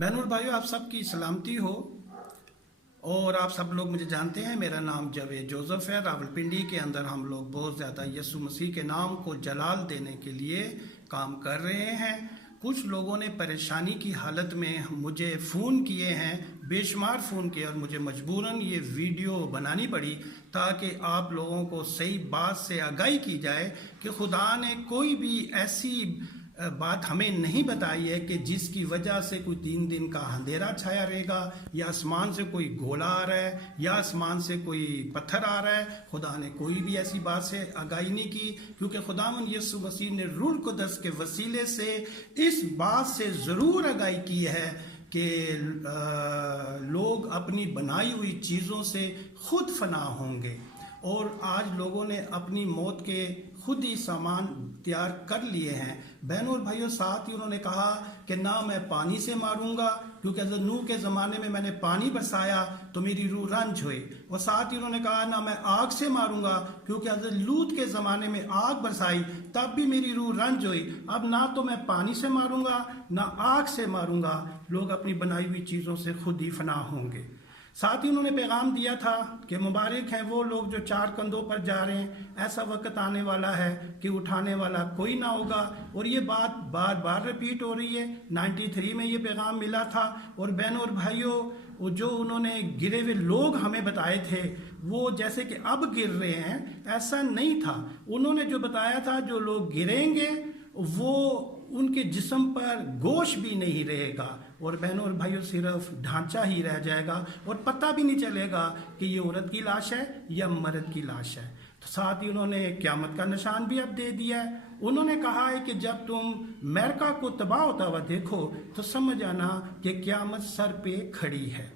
बहन और भाइयों, आप सब की सलामती हो। और आप सब लोग मुझे जानते हैं, मेरा नाम जावेद जोसेफ है। रावलपिंडी के अंदर हम लोग बहुत ज़्यादा यीशु मसीह के नाम को जलाल देने के लिए काम कर रहे हैं। कुछ लोगों ने परेशानी की हालत में मुझे फ़ोन किए हैं, बेशुमार फ़ोन किए, और मुझे मजबूरन ये वीडियो बनानी पड़ी ताकि आप लोगों को सही बात से आगाही की जाए कि खुदा ने कोई भी ऐसी बात हमें नहीं बताई है कि जिसकी वजह से कोई 3 दिन का अंधेरा छाया रहेगा, या आसमान से कोई गोला आ रहा है, या आसमान से कोई पत्थर आ रहा है। खुदा ने कोई भी ऐसी बात से आगाही नहीं की, क्योंकि खुदावंद यीशु मसीह ने रूह कुद्दस के वसीले से इस बात से ज़रूर आगाही की है कि लोग अपनी बनाई हुई चीज़ों से खुद फना होंगे। और आज लोगों ने अपनी मौत के खुद ही सामान तैयार कर लिए हैं। बहनों और भाइयों, साथ ही उन्होंने कहा कि ना मैं पानी से मारूंगा, क्योंकि हज़रत नूह के ज़माने में मैंने पानी बरसाया तो मेरी रूह रंज हुई। और साथ ही उन्होंने कहा ना मैं आग से मारूंगा, क्योंकि हज़रत लूत के ज़माने में आग बरसाई तब भी मेरी रूह रंज हुई। अब ना तो मैं पानी से मारूंगा ना आग से मारूंगा, लोग अपनी बनाई हुई चीज़ों से खुद ही फना होंगे। साथ ही उन्होंने पैगाम दिया था कि मुबारक हैं वो लोग जो 4 कंधों पर जा रहे हैं, ऐसा वक्त आने वाला है कि उठाने वाला कोई ना होगा। और ये बात बार बार रिपीट हो रही है। 93 में ये पैगाम मिला था। और बहनों और भाइयों, जो उन्होंने गिरे हुए लोग हमें बताए थे वो जैसे कि अब गिर रहे हैं, ऐसा नहीं था। उन्होंने जो बताया था जो लोग गिरेंगे वो उनके जिस्म पर गोश्त भी नहीं रहेगा, और बहनों और भाइयों सिर्फ ढांचा ही रह जाएगा, और पता भी नहीं चलेगा कि ये औरत की लाश है या मर्द की लाश है। तो साथ ही उन्होंने क़यामत का निशान भी अब दे दिया है। उन्होंने कहा है कि जब तुम अमेरिका को तबाह होता हुआ देखो तो समझ आना कि क़यामत सर पे खड़ी है।